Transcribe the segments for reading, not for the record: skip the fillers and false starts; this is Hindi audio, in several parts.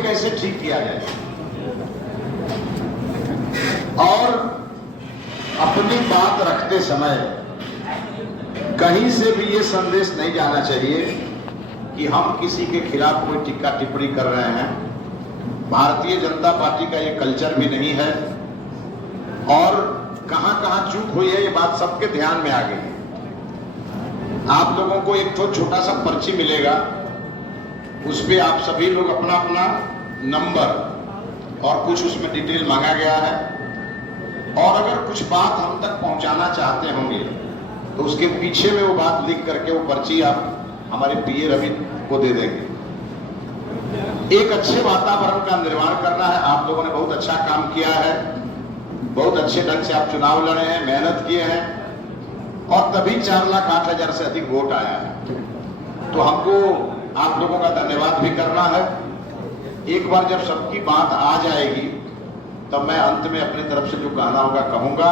आगे कैसे ठीक किया जाए। और अपनी बात रखते समय कहीं से भी ये संदेश नहीं जाना चाहिए कि हम किसी के खिलाफ कोई टीका टिप्पणी कर रहे हैं। भारतीय जनता पार्टी का ये कल्चर भी नहीं है और कहां कहां चूक हुई है ये बात सबके ध्यान में आ गई है। आप लोगों को एक तो छोटा सा पर्ची मिलेगा, उस पे आप सभी लोग अपना अपना नंबर और कुछ उसमें डिटेल मांगा गया है, और अगर कुछ बात हम तक पहुंचाना चाहते होंगे तो उसके पीछे में वो बात लिख करके वो पर्ची आप हमारे पीए रवि को दे देंगे। एक अच्छे वातावरण का निर्माण करना है। आप लोगों ने बहुत अच्छा काम किया है, बहुत अच्छे ढंग से आप चुनाव लड़े हैं, मेहनत किए हैं, और तभी 4,08,000 से अधिक वोट आया है। तो हमको आप लोगों का धन्यवाद भी करना है। एक बार जब सबकी बात आ जाएगी तब मैं अंत में अपनी तरफ से जो कहना होगा कहूंगा,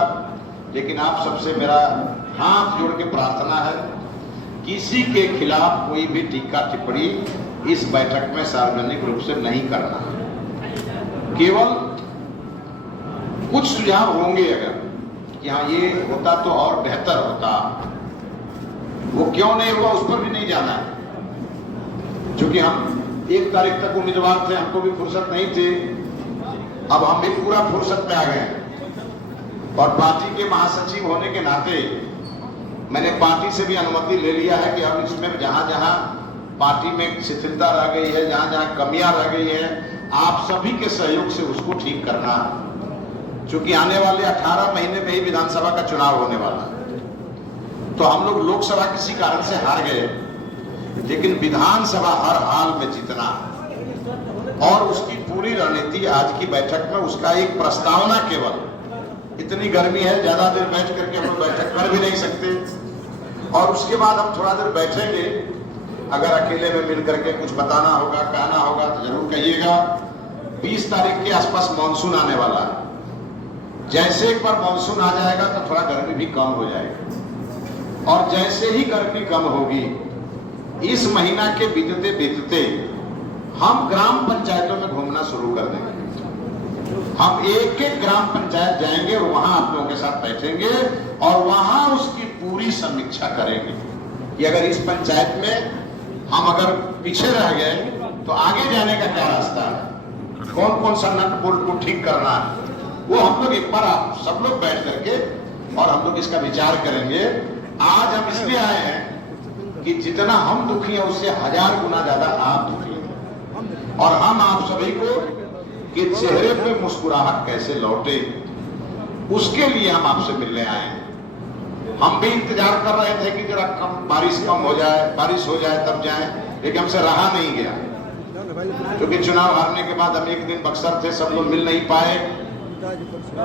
लेकिन आप सबसे मेरा हाथ जोड़ के प्रार्थना है, किसी के खिलाफ कोई भी टीका टिप्पणी इस बैठक में सार्वजनिक रूप से नहीं करना। केवल कुछ सुझाव होंगे अगर कि हाँ ये होता तो और बेहतर होता, वो क्यों नहीं हुआ उस पर भी नहीं जाना है। क्योंकि हम 1 तारीख तक उम्मीदवार थे, हमको भी फुर्सत नहीं थी, अब हम भी पूरा फुर्सत में आ गए। और पार्टी के महासचिव होने के नाते मैंने पार्टी से भी अनुमति ले लिया है कि अब इसमें जहां जहां पार्टी में शिथिलता रह गई है, जहां जहां कमियां रह गई है, आप सभी के सहयोग से उसको ठीक करना है। क्योंकि आने वाले 18 महीने में ही विधानसभा का चुनाव होने वाला है। तो हम लोग लोकसभा किसी कारण से हार गए, लेकिन विधानसभा हर हाल में जीतना, और उसकी पूरी रणनीति आज की बैठक में उसका एक प्रस्तावना। केवल इतनी गर्मी है, ज्यादा देर बैठ करके हम लोग बैठक कर भी नहीं सकते, और उसके बाद हम थोड़ा देर बैठेंगे। अगर अकेले में मिल करके कुछ बताना होगा, कहना होगा तो जरूर कहिएगा। 20 तारीख के आसपास मानसून आने वाला है। जैसे एक बार मानसून आ जाएगा तो थोड़ा गर्मी भी कम हो जाएगी, और जैसे ही गर्मी कम होगी, इस महीना के बीतते बीतते हम ग्राम पंचायतों में घूमना शुरू कर देंगे। हम एक एक ग्राम पंचायत जाएंगे और वहां आप लोगों के साथ बैठेंगे और वहां उसकी पूरी समीक्षा करेंगे कि अगर इस पंचायत में हम अगर पीछे रह गए तो आगे जाने का क्या रास्ता है, कौन कौन सा नट बोल्ट को ठीक करना है, वो हम लोग एक बार आप सब लोग बैठ करके और हम लोग इसका विचार करेंगे। आज हम इसलिए आए हैं कि जितना हम दुखी हैं उससे 1000 गुना ज्यादा आप दुखी हैं, और हम आप सभी को कि चेहरे पे मुस्कुराहट कैसे लौटे उसके लिए हम आपसे मिलने आए हैं। हम भी इंतजार कर रहे थे कि जरा बारिश कम हो जाए, बारिश हो जाए तब जाए, लेकिन हमसे रहा नहीं गया, क्योंकि चुनाव हारने के बाद हम एक दिन बक्सर थे, सब लोग मिल नहीं पाए।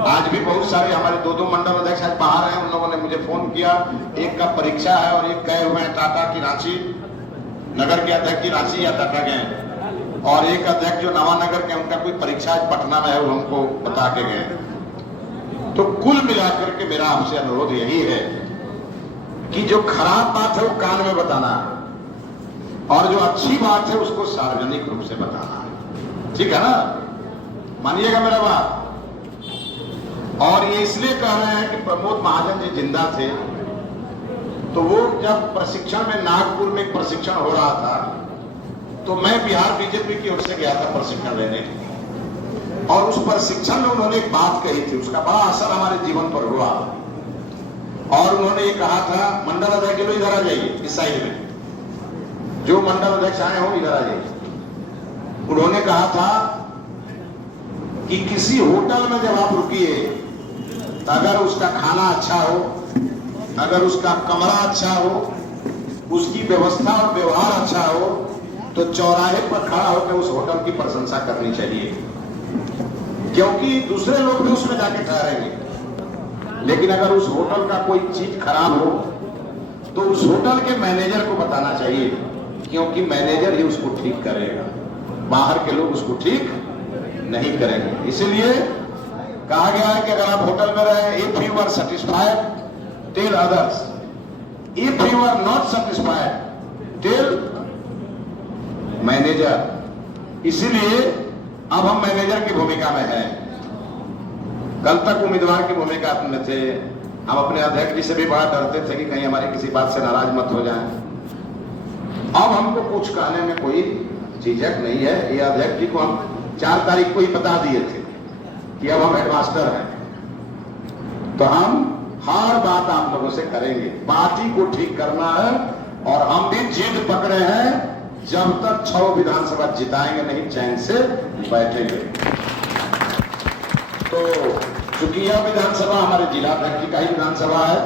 आज भी बहुत सारे हमारे 2-2 मंडल अध्यक्ष आज बाहर हैं, उन लोगों ने मुझे फोन किया, एक का परीक्षा है और एक गए हुए हैं टाटा की रांची, नगर के अध्यक्ष की रांची या टाटा गए, और एक अध्यक्ष जो नवानगर के उनका कोई परीक्षा पटना में है वो हमको बता के गए। तो कुल मिलाकर के मेरा आपसे अनुरोध यही है कि जो खराब बात है वो कान में बताना है, और जो अच्छी बात है उसको सार्वजनिक रूप से बताना है। ठीक है ना, मानिएगा मेरा बात। और ये इसलिए कह रहे हैं कि प्रमोद महाजन जी जिंदा थे, तो वो जब प्रशिक्षण में नागपुर में एक प्रशिक्षण हो रहा था तो मैं बिहार बीजेपी की ओर से गया था प्रशिक्षण लेने, और उस प्रशिक्षण में उन्होंने एक बात कही थी, उसका बड़ा असर हमारे जीवन पर हुआ। और उन्होंने ये कहा था, मंडल अध्यक्ष लोग इधर आ जाइए, इस साइड में जो मंडल अध्यक्ष आए हो इधर आ जाइए। उन्होंने कहा था कि किसी होटल में जब आप रुकिए तो अगर उसका खाना अच्छा हो, अगर उसका कमरा अच्छा हो, उसकी व्यवस्था और व्यवहार अच्छा हो, तो चौराहे पर खड़ा होकर उस होटल की प्रशंसा करनी चाहिए, क्योंकि दूसरे लोग भी उसमें जाके ठहरेंगे। लेकिन अगर उस होटल का कोई चीज खराब हो तो उस होटल के मैनेजर को बताना चाहिए, क्योंकि मैनेजर ही उसको ठीक करेगा, बाहर के लोग उसको ठीक नहीं करेंगे। इसलिए कहा गया है कि अगर आप होटल में रहे, if you are satisfied tell others, if you are not satisfied tell manager. इसलिए अब हम मैनेजर की भूमिका में हैं। कल तक उम्मीदवार की भूमिका में थे। हम अपने अध्यक्ष जी से भी बड़ा डरते थे कि कहीं हमारी किसी बात से नाराज मत हो जाएं। अब हमको कुछ कहने में कोई झिझक नहीं है। ये अध्यक्ष जी को हम 4 तारीख को ही बता दिए थे कि अब हम हेडमास्टर हैं, तो हम हर बात आप लोगों से करेंगे। पार्टी को ठीक करना है और हम भी जिद पकड़े हैं, जब तक 6 विधानसभा जिताएंगे नहीं चैन से बैठेंगे। तो चूंकि यह विधानसभा हमारे जिलाध्यक्ष जी का ही विधानसभा है,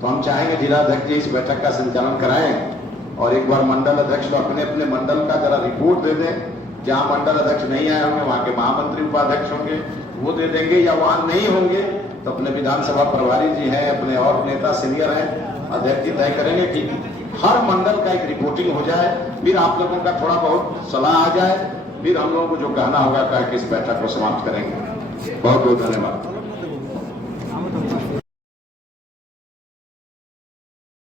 तो हम चाहेंगे जिलाध्यक्ष जी इस बैठक का संचालन कराएं और एक बार मंडल अध्यक्ष तो अपने अपने मंडल का जरा रिपोर्ट दे दें। जहां मंडल अध्यक्ष नहीं आए होंगे वहां के महामंत्री उपाध्यक्ष होंगे, वो दे देंगे, या वहां नहीं होंगे तो अपने विधानसभा प्रभारी जी हैं, अपने और नेता सीनियर हैं, अध्यक्ष जी तय करेंगे कि हर मंडल का एक रिपोर्टिंग हो जाए। फिर आप लोगों का थोड़ा बहुत सलाह आ जाए, फिर हम लोगों को जो कहना होगा कह के इस बैठक को समाप्त करेंगे। बहुत बहुत धन्यवाद।